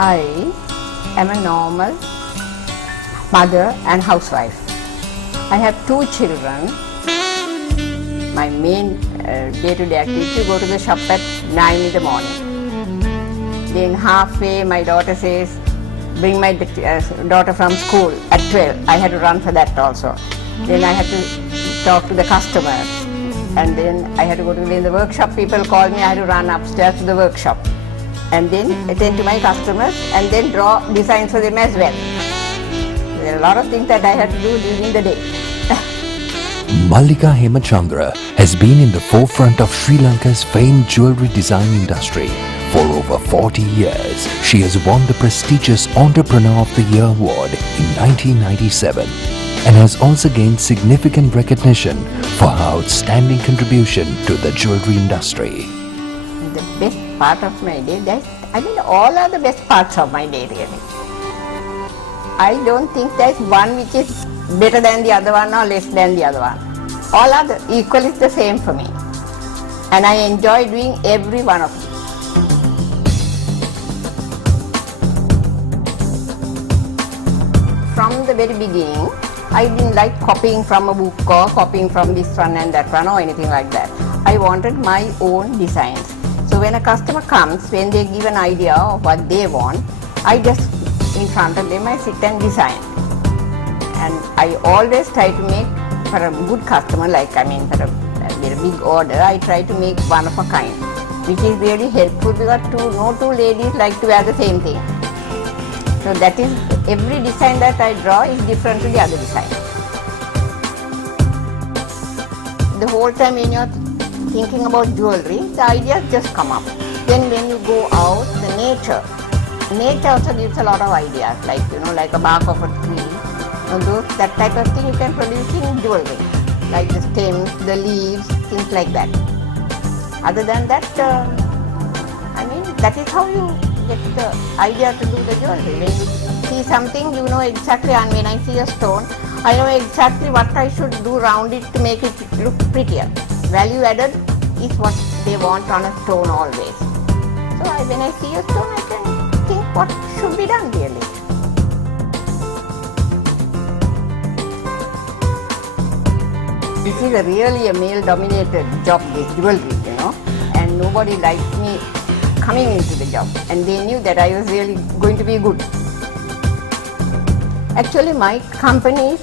I am a normal mother and housewife. I have 2 children. My main day-to-day activity, go to the shop at 9 in the morning. Then halfway my daughter says, bring my daughter from school at 12. I had to run for that also. Then I had to talk to the customers. And then I had to go to the workshop. People call me, I had to run upstairs to the workshop. And then attend to my customers and then draw designs for them as well. There are a lot of things that I had to do during the day. Mallika Hemachandra has been in the forefront of Sri Lanka's famed jewellery design industry for over 40 years. She has won the prestigious Entrepreneur of the Year award in 1997 and has also gained significant recognition for her outstanding contribution to the jewellery industry. The best part of my day, all are the best parts of my day really. I don't think there's one which is better than the other one or less than the other one. All are equally the same for me. And I enjoy doing every one of them. From the very beginning, I didn't like copying from a book or copying from this one and that one or anything like that. I wanted my own designs. So when a customer comes, when they give an idea of what they want, I just in front of them I sit and design. And I always try to make for a good customer, for a very big order, I try to make one of a kind, which is really helpful because no two ladies like to wear the same thing. So that is, every design that I draw is different to the other design. The whole time when you're thinking about jewelry, the ideas just come up. Then when you go out, the nature also gives a lot of ideas, like a bark of a tree. That type of thing you can produce in jewelry, like the stems, the leaves, things like that. Other than that, that is how you get the idea to do the jewelry. When you see something, you know exactly, and when I see a stone, I know exactly what I should do around it to make it look prettier. Value added is what they want on a stone always. So when I see a stone, I can think what should be done really. This is really a male-dominated job, this jewelry, and nobody liked me coming into the job, and they knew that I was really going to be good. Actually, my company is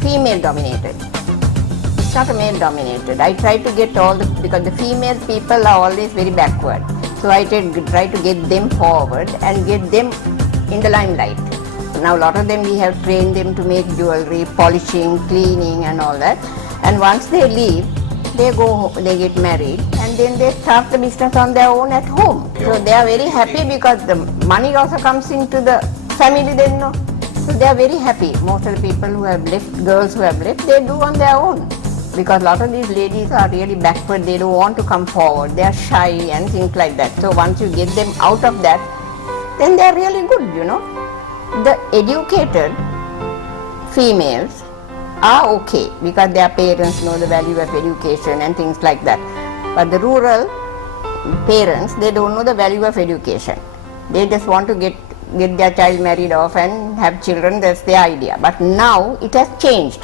female-dominated. It's not a male-dominated. I try to get because the female people are always very backward. So I try to get them forward and get them in the limelight. Now a lot of them, we have trained them to make jewelry, polishing, cleaning and all that. And once they leave, they get married and then they start the business on their own at home. So they are very happy because the money also comes into the family then. So they are very happy. Most of the people who have left, girls who have left, they do on their own. Because a lot of these ladies are really backward, they don't want to come forward, they are shy and things like that. So once you get them out of that, then they are really good, The educated females are okay because their parents know the value of education and things like that. But the rural parents, they don't know the value of education. They just want to get their child married off and have children, that's their idea. But now it has changed.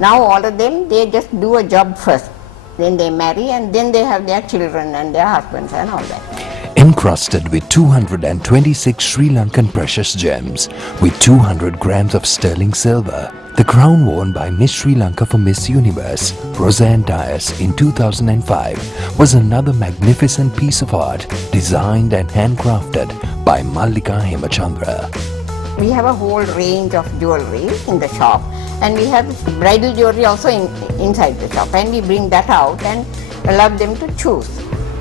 Now all of them, they just do a job first. Then they marry and then they have their children and their husbands and all that. Encrusted with 226 Sri Lankan precious gems, with 200 grams of sterling silver, the crown worn by Miss Sri Lanka for Miss Universe, Roseanne Dias in 2005, was another magnificent piece of art designed and handcrafted by Mallika Hemachandra. We have a whole range of jewelry in the shop, and we have bridal jewelry also inside the shop, and we bring that out and allow them to choose.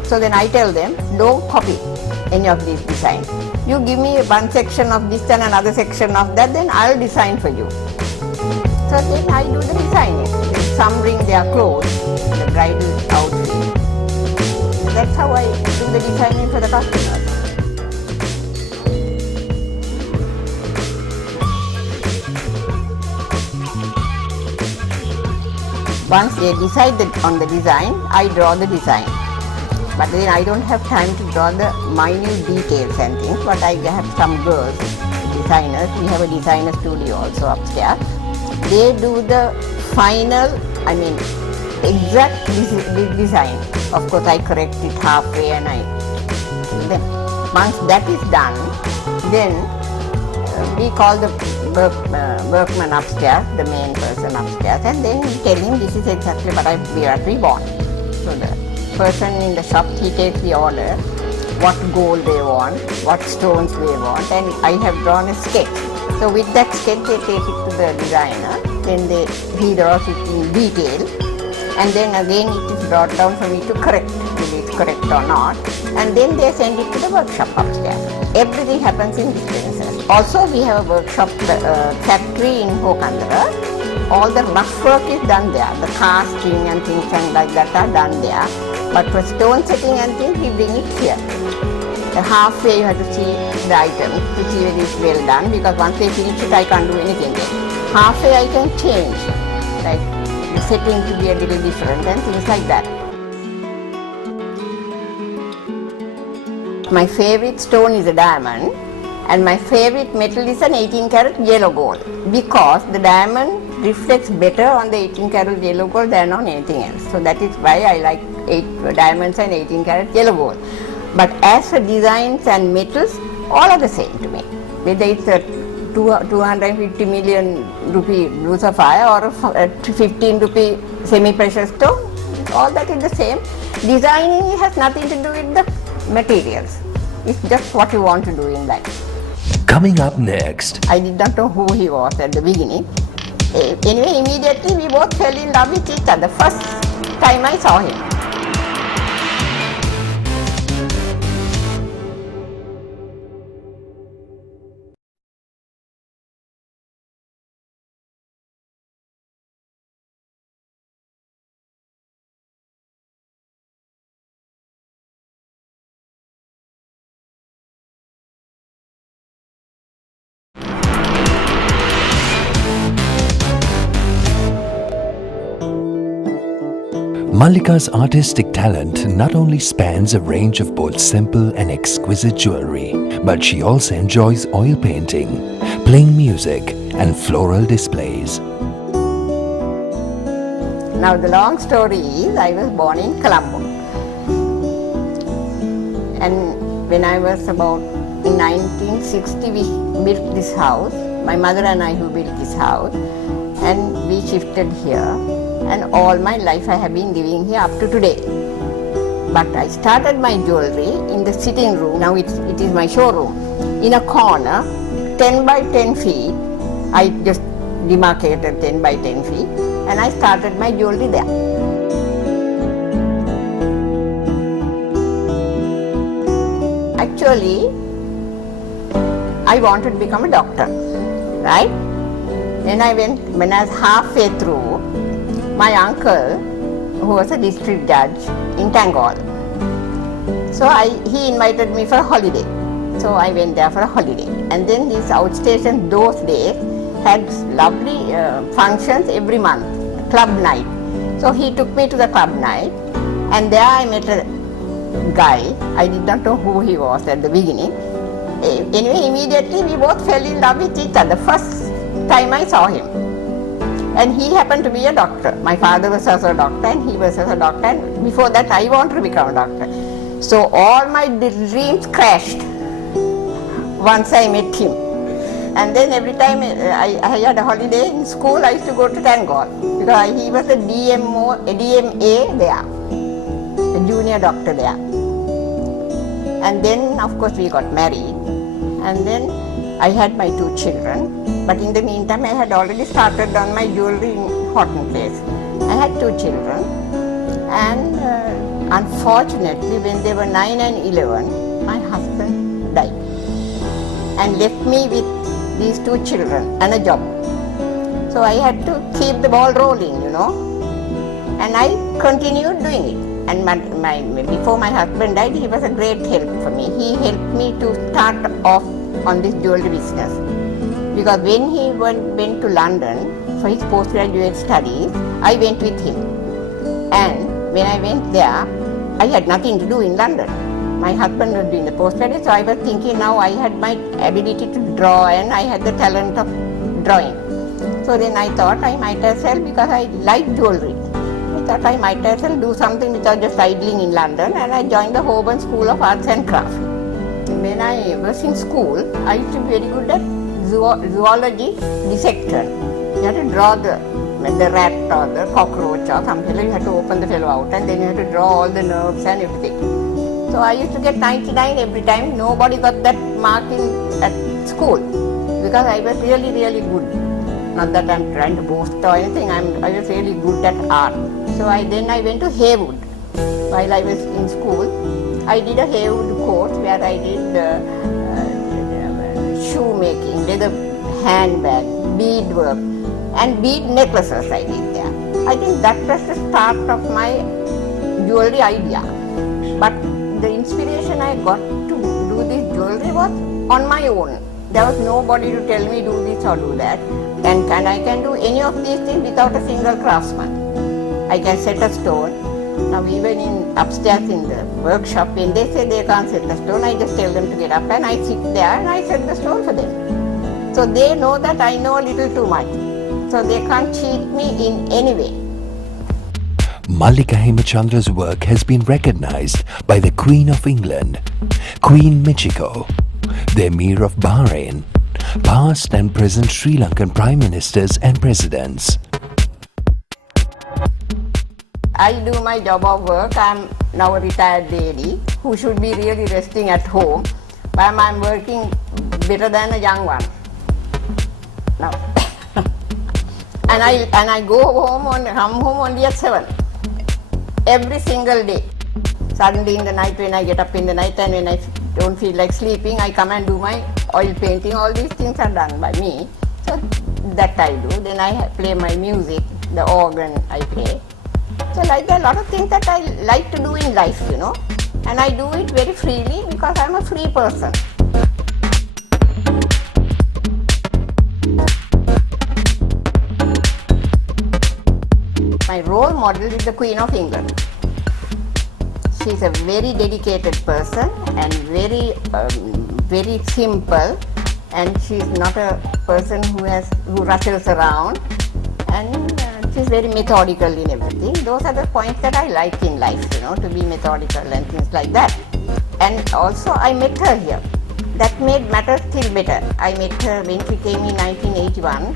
So then I tell them, don't copy any of these designs. You give me one section of this and another section of that, then I'll design for you. So then I do the designing. Some bring their clothes, the bridal outfit. So that's how I do the designing for the customers. Once they decide on the design, I draw the design. But then I don't have time to draw the minute details and things, but I have some girls, designers. We have a designer studio also upstairs. They do the final, exact design. Of course, I correct it halfway, and then once that is done, then we call the workman upstairs, the main person upstairs, and then we tell him this is exactly what we want. So the person in the shop, he takes the order, what gold they want, what stones they want, and I have drawn a sketch. So with that sketch, they take it to the designer, then he draws it in detail, and then again it is brought down for me to correct, whether it's correct or not, and then they send it to the workshop upstairs. Everything happens in this premises. Also, we have a workshop factory in Hokandara. All the rough work is done there. The casting and things and like that are done there. But for stone setting and things, we bring it here. Halfway you have to see the item to see whether it's well done, because once they finish it, I can't do anything then. Halfway I can change, like the setting to be a little different and things like that. My favorite stone is a diamond, and my favorite metal is an 18 karat yellow gold, because the diamond reflects better on the 18 karat yellow gold than on anything else. So that is why I like diamonds and 18 karat yellow gold. But as for designs and metals, all are the same to me. Whether it's a 250 million rupee blue sapphire or a 15 rupee semi-precious stone, all that is the same. Designing has nothing to do with the materials. It's just what you want to do in life. Coming up next. I did not know who he was at the beginning. Anyway, immediately we both fell in love with each other. First time I saw him. Mallika's artistic talent not only spans a range of both simple and exquisite jewelry, but she also enjoys oil painting, playing music, and floral displays. Now the long story is, I was born in Colombo. And when I was about in 1960, we built this house. My mother and I who built this house, and we shifted here. And all my life I have been living here up to today. But I started my jewelry in the sitting room. Now it is my showroom. In a corner, 10 by 10 feet, I just demarcated 10 by 10 feet, and I started my jewelry there. Actually, I wanted to become a doctor, right? Then when I was halfway through, my uncle, who was a district judge in Tangol, so he invited me for a holiday. So I went there for a holiday. And then these outstations those days had lovely functions every month, club night. So he took me to the club night, and there I met a guy. I did not know who he was at the beginning. Anyway, immediately we both fell in love with each other. First time I saw him. And he happened to be a doctor. My father was also a doctor, and he was also a doctor, and before that I wanted to become a doctor. So all my dreams crashed once I met him. And then every time I had a holiday in school, I used to go to Tangol, because he was a DMA there, a junior doctor there. And then of course we got married, and then I had my 2 children. But in the meantime, I had already started on my jewelry in Horton Place. I had 2 children, and unfortunately, when they were 9 and 11, my husband died and left me with these 2 children and a job. So I had to keep the ball rolling, and I continued doing it. And before my husband died, he was a great help for me. He helped me to start off on this jewelry business. Because when he went to London for his postgraduate studies, I went with him. And when I went there, I had nothing to do in London. My husband was doing the postgraduate, so I was thinking now I had my ability to draw and I had the talent of drawing. So then I thought I might as well, because I like jewelry, I thought I might as well do something without just idling in London, and I joined the Holborn School of Arts and Crafts. When I was in school, I used to be very good at zoology dissection. You had to draw the rat or the cockroach or something. You had to open the fellow out and then you had to draw all the nerves and everything. So I used to get 99 every time. Nobody got that mark at school because I was really, really good. Not that I'm trying to boast or anything, I was really good at art. So then I went to Haywood. While I was in school, I did a Haywood course where I did shoemaking, leather handbag, beadwork, and bead necklaces I did there. I think that was the start of my jewelry idea. But the inspiration I got to do this jewelry was on my own. There was nobody to tell me do this or do that. And I can do any of these things without a single craftsman. I can set a stone. Now even upstairs in the workshop, when they say they can't set the stone, I just tell them to get up and I sit there and I set the stone for them. So they know that I know a little too much. So they can't cheat me in any way. Mallika Hemachandra's work has been recognized by the Queen of England, Queen Michiko, the Emir of Bahrain, past and present Sri Lankan Prime Ministers and Presidents. I do my job of work. I'm now a retired lady who should be really resting at home, but I'm working better than a young one. Now, and I go home come home only at 7 every single day. Suddenly in the night, when I get up in the night and when I don't feel like sleeping, I come and do my oil painting. All these things are done by me. So that I do. Then I play my music, the organ I play. So like there are a lot of things that I like to do in life, you know. And I do it very freely because I'm a free person. My role model is the Queen of England. She's a very dedicated person and very simple, and she's not a person who rushes around, and she's very methodical in everything. Those are the points that I like in life, you know, to be methodical and things like that. And also I met her here. That made matters still better. I met her when she came in 1981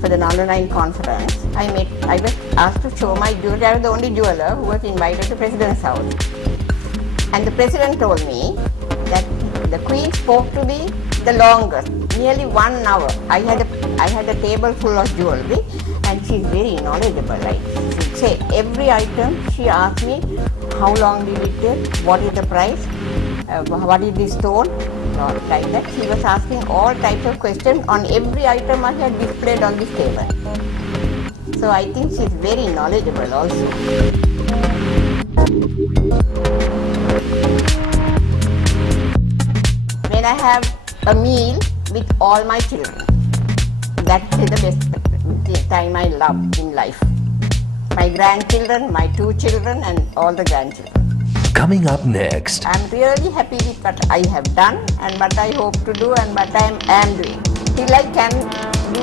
for the Nalunine conference. I was asked to show my jewelry. I was the only jeweler who was invited to President's house. And the President told me that the Queen spoke to me the longest, nearly 1 hour. I had a table full of jewelry, and she's very knowledgeable. Like she'd say every item, she asked me, how long did it take, what is the price, what is the stone, like that. She was asking all types of questions on every item I had displayed on this table. So I think she's very knowledgeable also. When I have a meal with all my children, that is the best time I love in life. My grandchildren, my 2 children, and all the grandchildren. Coming up next, I'm really happy with what I have done and what I hope to do and what I am doing. Till I can do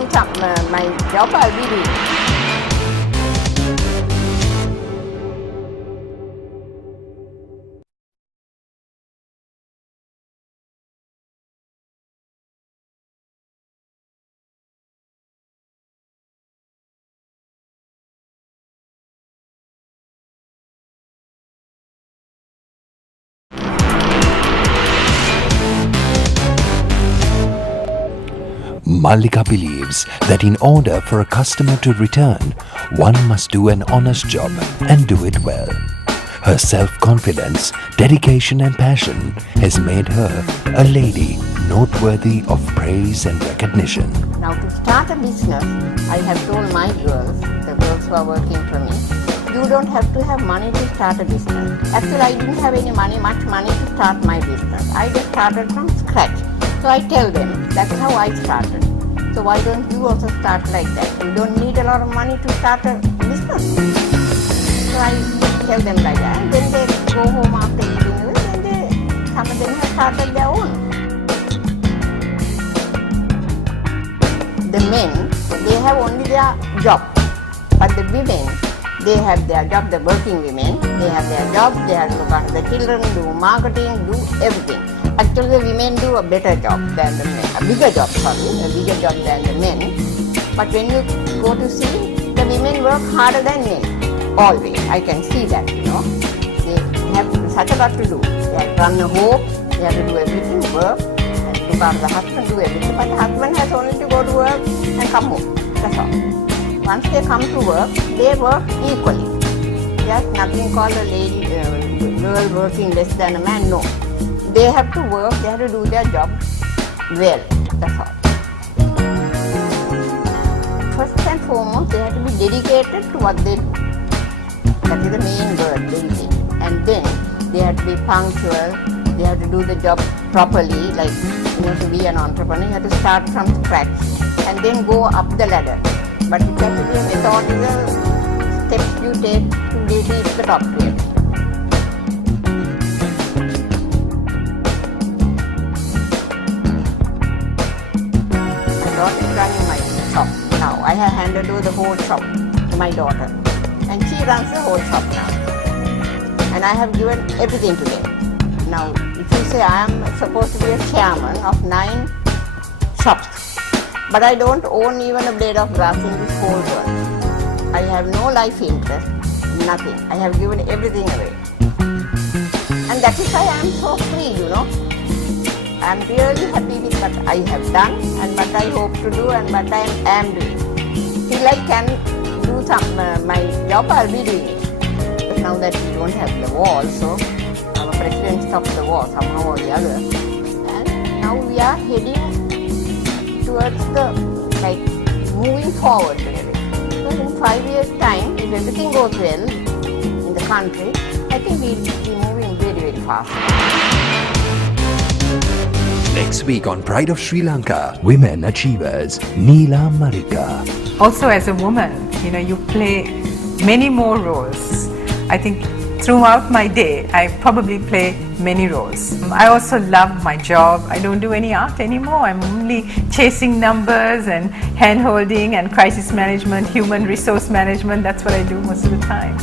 my job, I'll be doing. Mallika believes that in order for a customer to return, one must do an honest job and do it well. Her self-confidence, dedication and passion has made her a lady noteworthy of praise and recognition. Now to start a business, I have told my girls, the girls who are working for me, you don't have to have money to start a business. Actually, I didn't have much money to start my business. I just started from scratch. So I tell them, that's how I started. So why don't you also start like that? You don't need a lot of money to start a business. So I tell them like that. And then they go home after eating it, and some of them have started their own. The men, they have only their job, but the women, they have their job. The working women, they have their job. They have to look after the children, do marketing, do everything. Actually, the women do a better job than the men, a bigger job than the men. But when you go to see, the women work harder than men. Always, I can see that, They have such a lot to do. They have to run a home, they have to do everything, work, and look after the husband, do everything. But the husband has only to go to work and come home. That's all. Once they come to work, they work equally. There's nothing called a girl working less than a man, no. They have to work, they have to do their job well, that's all. First and foremost, they have to be dedicated to what they do. That is the main word, dedicated. And then they have to be punctual, they have to do the job properly, like, to be an entrepreneur, you have to start from scratch and then go up the ladder. But it has to be a methodical steps you take to reach the top grade. My daughter is running my shop now. I have handed over the whole shop to my daughter, and she runs the whole shop now. And I have given everything to them. Now, if you say I am supposed to be a chairman of 9 shops, but I don't own even a blade of grass in this whole world. I have no life interest, nothing. I have given everything away. And that is why I am so free, I am really happy with what I have done and what I hope to do and what I am doing. Till I can do my job, I will be doing it. But now that we don't have the wall, so our president stopped the war somehow or the other. And now we are heading towards moving forward really. So in 5 years' time, if everything goes well in the country, I think we'll be moving very, very fast. Next week on Pride of Sri Lanka, Women Achievers, Neela Mallika. Also as a woman, you play many more roles. I think throughout my day, I probably play many roles. I also love my job. I don't do any art anymore. I'm only chasing numbers and hand-holding and crisis management, human resource management. That's what I do most of the time.